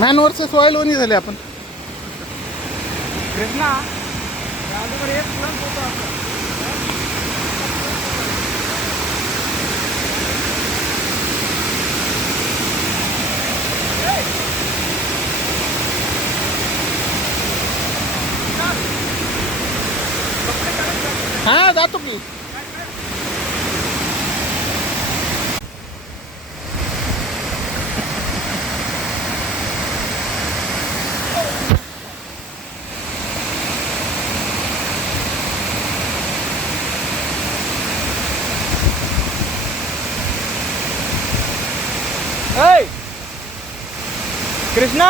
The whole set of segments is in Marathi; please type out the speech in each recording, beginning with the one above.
मॅन वर्सेस वाईल्ड ओनी झाले आपण. कृष्णा यादवर एक प्लस होता आपला. हा जातो की. कृष्णा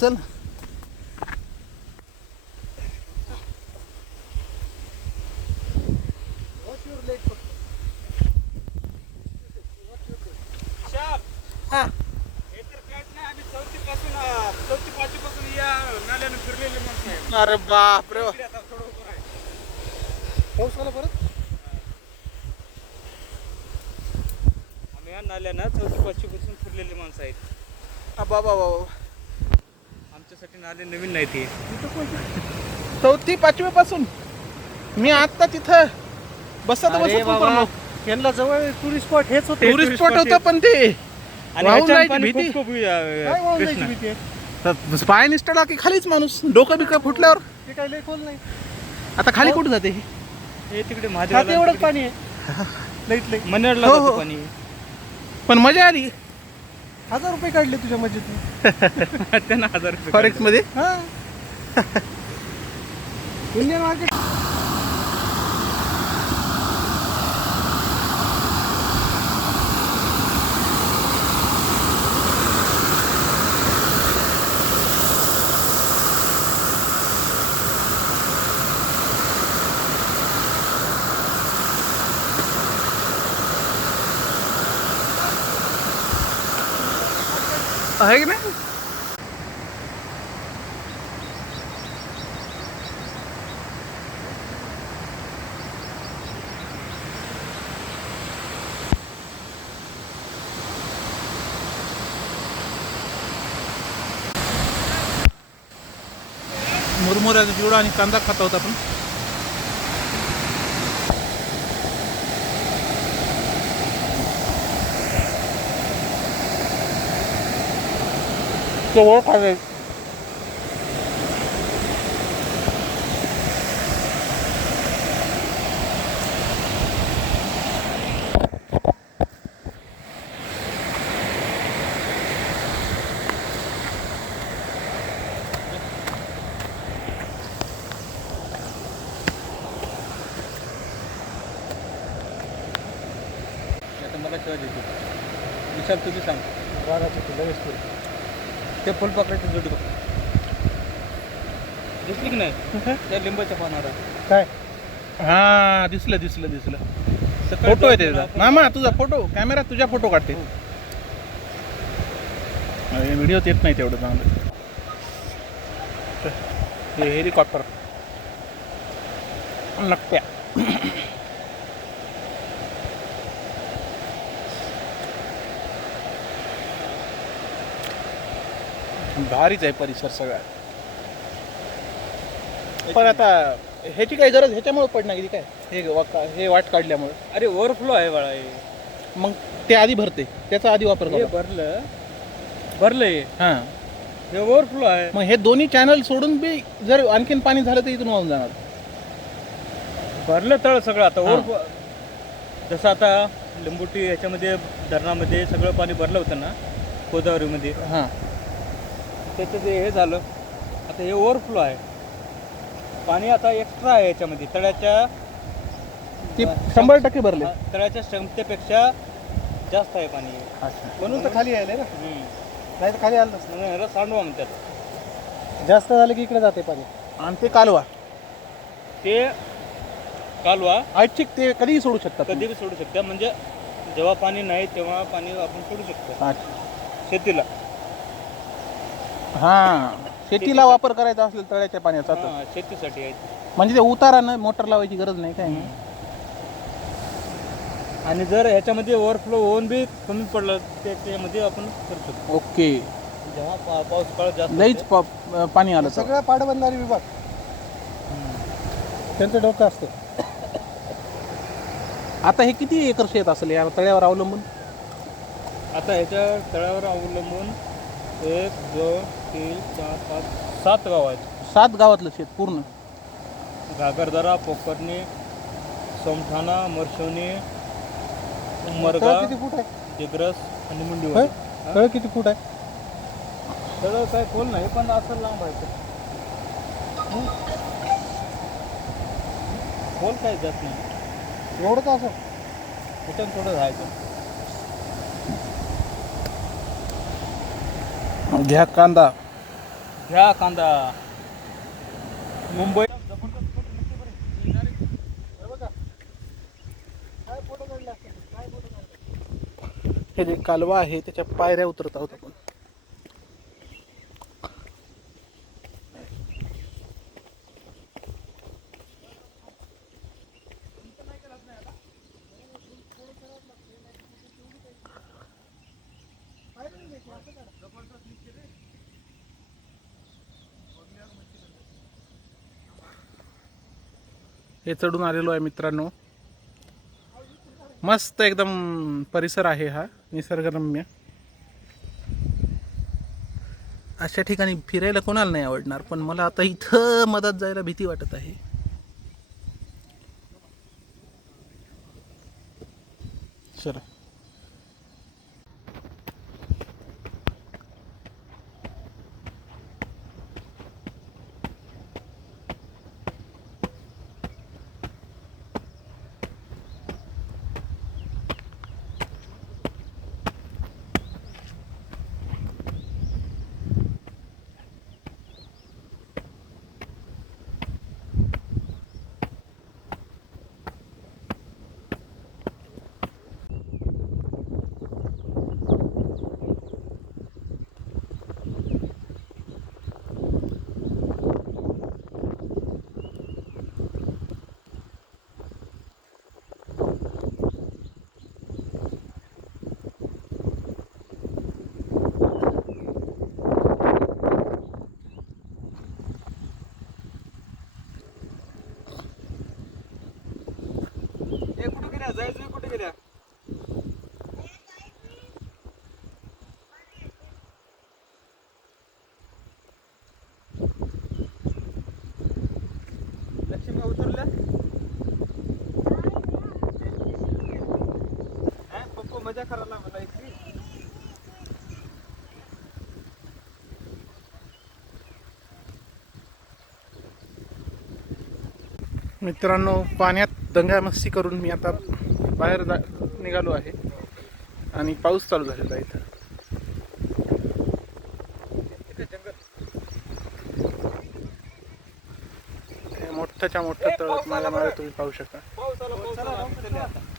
चल. हा अरे बाप रे. पाऊस आला परत. आम्ही या नाल्यानं 4-5 पासून फिरलेले माणसं आहेत. बाबा बाबा. आमच्यासाठी नाले नवीन नाही ते. 4-5 पासून मी आता तिथं बसत यांना जवळ टुरिस्ट स्पॉट हेच होते. टुरिस्ट स्पॉट होतं पण ते वाहून जायची भीती. पाय निसटला की खालीच माणूस डोकं बिकं फुटल्यावर. ते काही लय खोल नाही. आता खाली कुठं जाते हे तिकडे महादेव एवढंच पाणी आहे. लईत मनेरला हो, हो. पाणी. पण मजा आली. 1000 रुपये काढले तुझ्या मजेतून. त्यांना 1000 रुपये फॉरेक्स मध्ये. Indian market. आहे की नाही. मुरमुऱ्याचा चिवडा आणि कांदा खाता होता आपण. केवळ खावे. मला शिवाय देतो. विशाल तुम्ही सांग. 12 ते 15 ते फुलपाखराची जोडी बघ. दिसली की नाही त्या लिंबाच्या पानावर काय हा दिसलं दिसलं दिसलं सकाळी फोटो आहे जाऊन त्याचा आपण- मामा तुझा फोटो कॅमेरा तुझ्या फोटो काढते व्हिडिओत येत नाही तेवढं चांगलं हे हेलिकॉप्टर नकट्या भारीच आहे परिसर सगळा पण आता ह्याची काही गरज ह्याच्यामुळे पडणार की काय हे वाट काढल्यामुळे अरे ओव्हरफ्लो आहे बाळा हे. मग ते आधी भरते त्याचा आधी वापर हे करा भरलं हे. हां हे ओव्हरफ्लो आहे. मग हे दोन्ही चॅनल सोडून बी जर आणखीन पाणी झालं तर इथून वाहून जाणार भरलं तळ सगळं आता हा. ओव्हरफ्लो जसं आता लिंबुटी ह्याच्यामध्ये धरणामध्ये सगळं पाणी भरलं होतं ना गोदावरीमध्ये हां त्याचं ते हे झालं आता हे ओव्हरफ्लो आहे पाणी आता एक्स्ट्रा आहे याच्यामध्ये तळ्याच्या ती 100% भरले तळ्याच्या क्षमतेपेक्षा जास्त आहे पाणी म्हणून तर खाली आले ना हम्म. नाही तर खाली आलं म्हणून ह्याला सांडवा म्हणतात जास्त झालं की इकडे जाते पाणी आणि ते कालवा ते कालवा ऐच्छिक ते कधीही सोडू शकतात कधी बी सोडू शकता म्हणजे जेव्हा पाणी नाही तेव्हा पाणी आपण सोडू शकतो अच्छा. शेतीला हां शेतीला वापर करायचा असेल तळ्याच्या पाण्याचा तर. हा, शेतीसाठी आहे म्हणजे ते उतारानं मोटर लावायची गरज नाही काय आणि जर ह्याच्यामध्ये ओव्हरफ्लो होऊन बी कमी पडलं त्याच्यामध्ये आपण करू शकतो ओके जेव्हा पाऊस काळात जास्त लईच पाणी आलं तर. सगळं पाटबंधारे विभाग त्यांचं डोकं असतं. आता हे किती एकर शेत असेल या तळ्यावर अवलंबून आता ह्याच्या तळ्यावर अवलंबून 1 2 3 4 5 7 गाव आहेत 7 गावातलं शेत पूर्ण घागरदरा पोखरणी सोमठाणा मरशवणी तळ उमरगा किती फूट आहे? दिग्रस आणि होय? मुंडीवाडी तळ किती फूट आहे? तळ काय खोल नाही पण असं लांब आहे ते. खोल काय जात नाही एवढंच असं कुठं थोडं जायचं घ्या कांदा घ्या कांदा मुंबई हे जे कालवा आहे त्याच्या पायऱ्या उतरत आहोत आपण हे चढून आलेलो आहे मित्रांनो मस्त एकदम परिसर आहे हा निसर्गरम्य अशा ठिकाणी फिरायला कोणाला नाही आवडणार पण मला आता इथं मधात जायला भीती वाटत आहे चला कुठे गेल्या जायचं कुठे गेल्या लक्ष्मी उतरल्या पप्पा मजा करायला मला इतकी मित्रांनो पाण्यात दंगामस्ती करून मी आता बाहेर निघालो आहे आणि पाऊस चालू झालेला आहे इथं इथे जंगल मोठ्याच्या मोठं तळ माझ्या मागे तुम्ही पाहू शकता.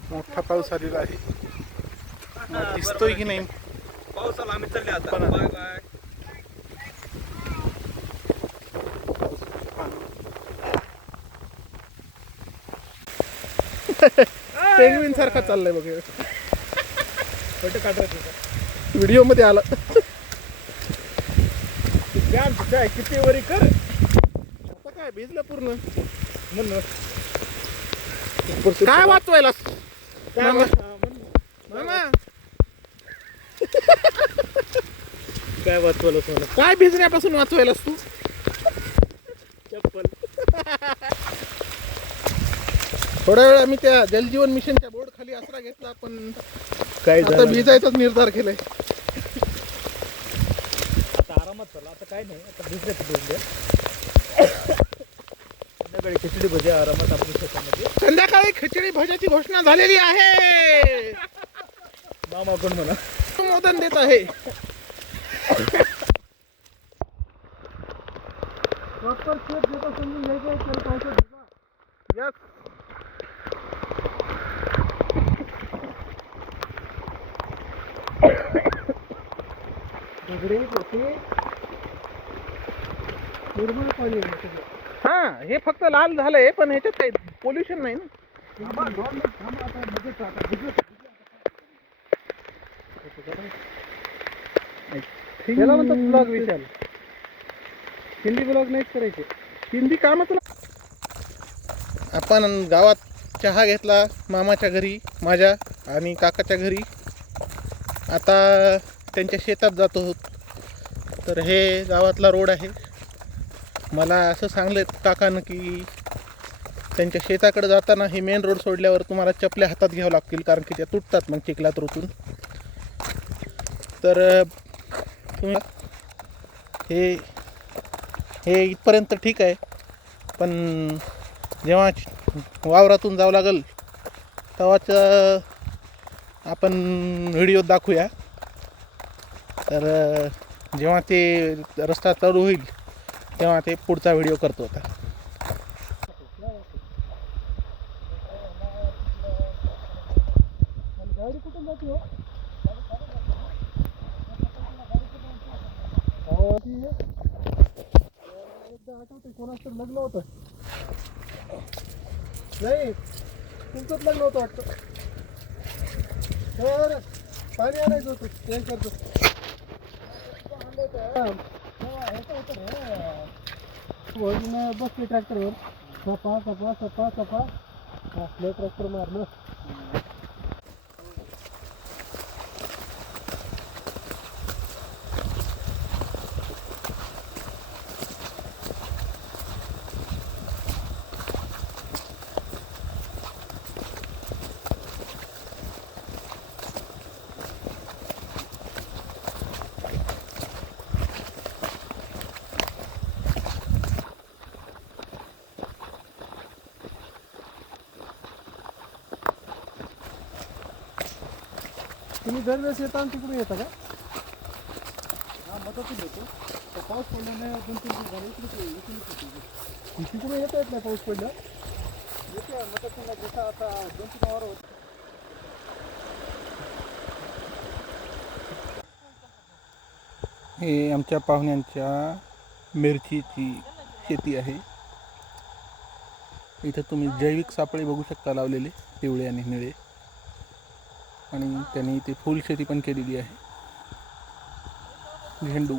मोठा पाऊस आलेला आहे. मला दिसतोय की नाही पावसाला आम्ही चालले आता. पण- बाय बाय. पेंगविन सारखा चाललाय बघ. फोटो काढायचे का? व्हिडिओ मध्ये आला. काय किती वरी कर आता काय भिजलं पूर्ण. म्हणून काय वाचवायला काय मामा? म्हणून मामा काय वाचवलं सोनं काय भिजण्यापासून वाचवायलास तू? चप्पल. थोड्या वेळ आम्ही त्या जलजीवन मिशनच्या बोर्ड खाली आसरा घेतला, पण काय आता भिजायचाच निर्धार केलाय. आता आरामात चालला. आता काय नाही. आता दुसऱ्या दोन द्या. संध्याकाळी खिचडी भजी आरामात आपल्या शेतामध्ये. संध्याकाळी खिचडी भज्याची घोषणा झालेली आहे. मामा कोण म्हणा. अनुमोदन देत आहे. Yes. हा, हे फक्त लाल झालंय, पण ह्याच्यात काही पोल्युशन नाही ना. त्याला म्हणतात ब्लॉग विशाल. हिंदी ब्लॉग नाहीच करायचे. हिंदी कामच ना. आपण गावात चहा घेतला मामाच्या घरी, माझ्या आणि काकाच्या घरी. आता त्यांच्या शेतात जातो. तर हे गावातला रोड आहे. मला असं सांगलं काकानं की त्यांच्या शेताकडे जाताना हे मेन रोड सोडल्यावर तुम्हाला चपल्या हातात घ्यावं लागतील, कारण की त्या तुटतात मग चिखलात रोतून. तर तुम्ही हे इथपर्यंत ठीक आहे, पण जेव्हा वावरातून जावं लागेल तेव्हाच आपण व्हिडिओ दाखवूया. तर जेव्हा ते रस्ता चालू होईल तेव्हा ते पुढचा व्हिडिओ करतो. आता गाडी कुठून जाते हो? एकदा आठवते कोणाचं लग्न होतं. नाही, तुमचंच लग्न होतं वाटतं. तर पाणी आणायचं होतं टँकरचं. बसले ट्रॅक्टरवर. सपा सपा सपा सपा असलं ट्रॅक्टर मारलं. तुम्ही दरवेळेस येता आणि तिकडून येता का? हा, मदतच येतो. तर पाऊस पडल्याने 2-3 दिवस झाले इकडे तिकडून येता येत नाही. पाऊस पडला येते मदतीला. जसं आता 2-3 वावर होत. हे आमच्या पाहुण्यांच्या मिरचीची शेती आहे. इथं तुम्ही जैविक सापळे बघू शकता लावलेले, पिवळे आणि निळे. आणि त्यांनी इथे फुल शेती पण केलेली आहे. झेंडू